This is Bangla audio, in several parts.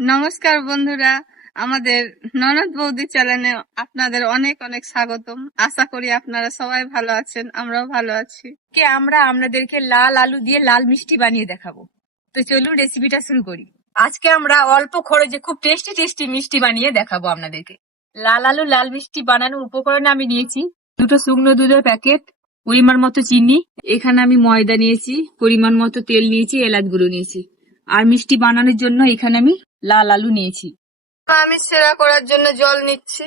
নমস্কার বন্ধুরা, আমাদের ননদ বৌদি চ্যানেলে আপনাদের অনেক অনেক স্বাগতম। আশা করি আপনারা সবাই ভালো আছেন, আমরাও ভালো আছি। আমরা আপনাদেরকে লাল আলু দিয়ে লাল মিষ্টি বানিয়ে দেখাবো। তো চলুন রেসিপিটা শুরু করি। আজকে আমরা অল্প খরচে খুব টেস্টি টেস্টি মিষ্টি বানিয়ে দেখাবো আপনাদেরকে। লাল আলু লাল মিষ্টি বানানোর উপকরণ আমি নিয়েছি দুটো শুকনো দুধের প্যাকেট, পরিমাণ মতো চিনি, এখানে আমি ময়দা নিয়েছি, পরিমাণ মতো তেল নিয়েছি, এলাচ গুঁড়ো নিয়েছি। আর মিষ্টি বানানোর জন্য এখানে আমি লাল আলু নিয়েছি। আমি সেরা করার জন্য জল নিচ্ছি।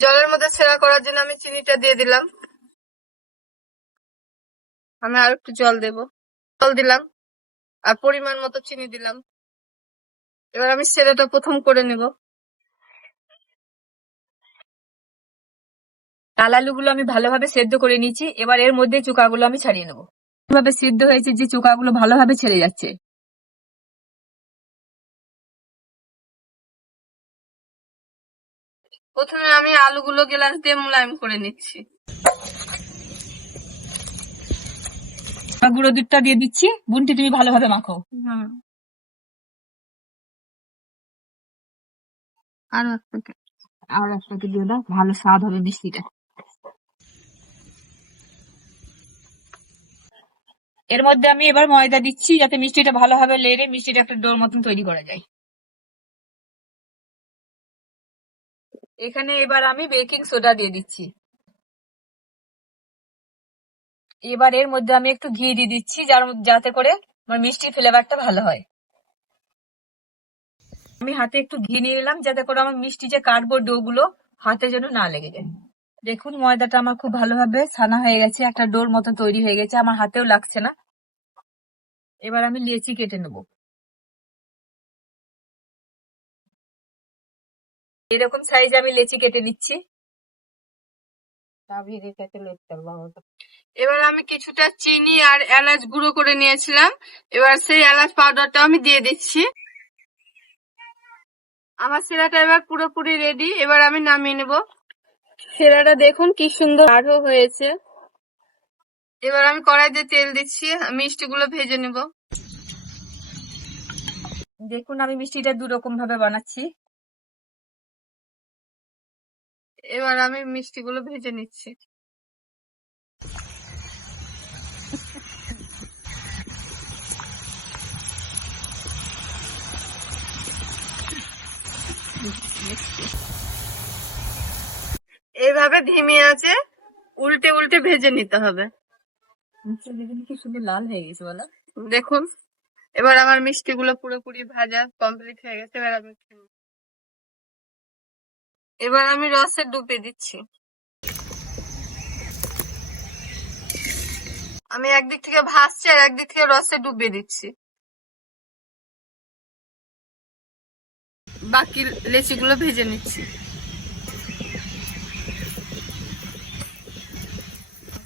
জলের মধ্যে সেরা করার জন্য আমি চিনিটা দিয়ে দিলাম। আমি আর একটু জল দেব। জল দিলাম আর পরিমাণ মতো চিনি দিলাম। এবার আমি সেরাটা প্রথম করে নেব। লাল আলুগুলো আমি ভালোভাবে সেদ্ধ করে নিয়েছি। এবার এর মধ্যে চোকাগুলো আমি ছাড়িয়ে নেবো। ভাবে সিদ্ধ হয়েছে যে চোকাগুলো ভালোভাবে ছেড়ে যাচ্ছে। প্রথমে আমি আলুগুলো গ্লাস দিয়ে মোলায়েম করে নিচ্ছি। গুঁড়ো দুধটা দিয়ে দিচ্ছি। বুনটি তুমি ভালোভাবে মাখো। আরো এক প্যাকেট। আর এক প্যাকেট দিয়ে দাও, ভালো স্বাদ হবে মিষ্টিটা। এর মধ্যে আমি এবার ময়দা দিচ্ছি যাতে মিষ্টিটা ভালোভাবে লেড়ে মিষ্টিটা একটা ডোর মতন তৈরি করা যায়। এখানে এবার আমি বেকিং সোডা দিয়ে দিচ্ছি। এবার এর মধ্যে আমি একটু ঘি দিয়ে দিচ্ছি যাতে করে আমার মিষ্টির ফ্লেভারটা ভালো হয়। আমি হাতে একটু ঘি নিয়ে নিলাম যাতে করে আমার মিষ্টি যে কাটবো ডো গুলো হাতে যেন না লেগে যায়। দেখুন ময়দাটা আমার খুব ভালোভাবে ছানা হয়ে গেছে, একটা ডোর মতো তৈরি হয়ে গেছে, আমার হাতেও লাগছে না। এবার আমি লেচি কেটে নেব। এরকম সাইজ আমি লেচি কেটে নিচ্ছি। এবার আমি কিছুটা চিনি আর এলাচ গুঁড়ো করে নিয়েছিলাম, এবার সেই এলাচ পাউডারটা আমি দিয়ে দিচ্ছি। আমার সেরাটা এবার পুরোপুরি রেডি। এবার আমি নামিয়ে নেব। সেরাটা দেখুন কি সুন্দর গাঢ় হয়েছে। এবার আমি কড়াইতে তেল দিচ্ছি, মিষ্টিগুলো ভেজে নেব। দেখুন আমি মিষ্টিটা দু রকম ভাবে বানাচ্ছি। এবার আমি মিষ্টিগুলো ভেজে নিচ্ছি। এইভাবে ধিমি আছে উল্টে উল্টে ভেজে নিতে হবে। কি সুন্দর লাল হয়ে গেছে বলো। দেখুন এবার আমার মিষ্টিগুলো পুরোপুরি ভাজা কমপ্লিট হয়ে গেছে। এবার আমি রসে ডুবে দিচ্ছি। আমি একদিক থেকে ভাজছি আর একদিক থেকে রসে ডুবিয়ে দিচ্ছি। বাকি লেচিগুলো ভেজে নিচ্ছি।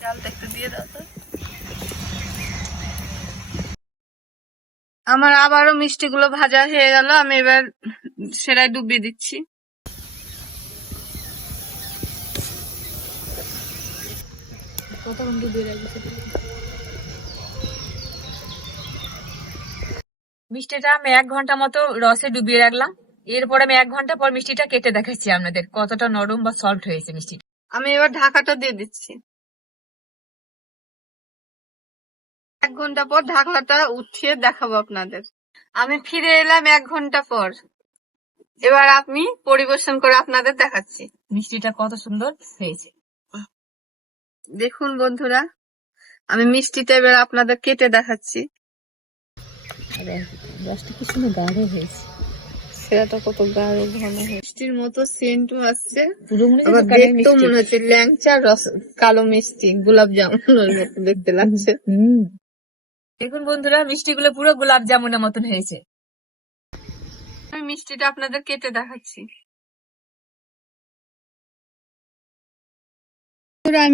চালটা একটু দিয়ে দাও তো। আমার আবারও মিষ্টিগুলো ভাজা হয়ে গেল, আমি এবার সেরাই ডুবিয়ে দিচ্ছি। মিষ্টিটা আমি 1 ঘন্টা মতো রসে ডুবিয়ে রাখলাম। এরপর আমি 1 ঘন্টা পর মিষ্টিটা কেটে দেখাচ্ছি আপনাদের কতটা নরম বা সফট হয়েছে মিষ্টি। আমি এবার ঢাকাটা দিয়ে দিচ্ছি। 1 ঘন্টা পর ঢাকনাটা উঠিয়ে দেখাবো আপনাদের। আমি ফিরে এলাম 1 ঘন্টা পর। এবার আমি পরিবেশন করে আপনাদের দেখাচ্ছি মিষ্টিটা কত সুন্দর হয়েছে। দেখুন বন্ধুরা, আমি মিষ্টিটা এবার আপনাদের কেটে দেখাচ্ছি। রসটা কি সুন্দর গাঢ় হয়েছে। সেটা কত গাঢ় ঘন, মিষ্টির মতো সেন্টও আসছে। আবার দেখতেও মনে হচ্ছে ল্যাংচা রস কালো মিষ্টি গোলাপ জামুনের মতো দেখতে লাগছে। দেখুন বন্ধুরা মিষ্টিগুলো পুরো গোলাপ জামুনের মতন হয়েছে। আমি মিষ্টিটা আপনাদের কেটে দেখাচ্ছি।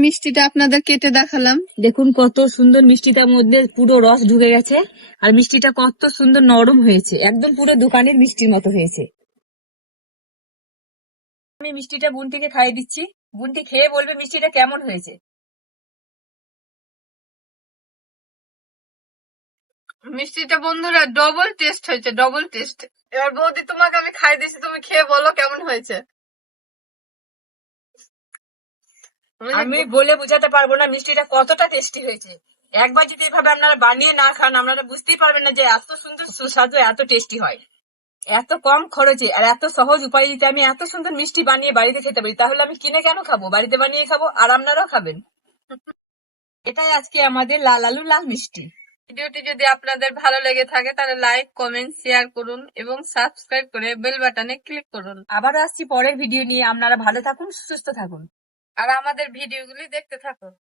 মিষ্টিটা আপনাদের কেটে দেখালাম। দেখুন কত সুন্দর মিষ্টিটার মধ্যে পুরো রস ঢুকে গেছে আর মিষ্টিটা কত সুন্দর নরম হয়েছে, একদম পুরো দোকানের মিষ্টির মতো হয়েছে। আমি মিষ্টিটা বুনটিকে খাইয়ে দিচ্ছি। বুনটি খেয়ে বলবে মিষ্টিটা কেমন হয়েছে। মিষ্টিটা বন্ধুরা ডবল টেস্ট হয়েছে, ডবল টেস্ট। এবার বৌদি তোমাকে আমি খাই দিয়েছি, তুমি খেয়ে বলো কেমন হয়েছে। আমি বলে বোঝাতে পারবো না মিষ্টিটা কতটা টেস্টি হয়েছে। একবার যদি এভাবে আপনারা বানিয়ে না খান আপনারা বুঝতেই পারবেন না যে এত সুন্দর সুস্বাদু এত টেস্টি হয়। এত কম খরচে আর এত সহজ উপায় যদি আমি এত সুন্দর মিষ্টি বানিয়ে বাড়িতে খেতে পারি তাহলে আমি কিনে কেন খাবো, বাড়িতে বানিয়ে খাবো আর আপনারাও খাবেন। এটাই আজকে আমাদের লাল আলু লাল মিষ্টি। ভিডিওটি যদি আপনাদের ভালো লেগে থাকে তাহলে লাইক, কমেন্ট, শেয়ার করুন এবং সাবস্ক্রাইব করে বেল বাটনে ক্লিক করুন। আবারও আসছি পরের ভিডিও নিয়ে, আপনারা ভালো থাকুন সুস্থ থাকুন। আর আমাদের ভিডিওগুলি দেখতে থাকুন।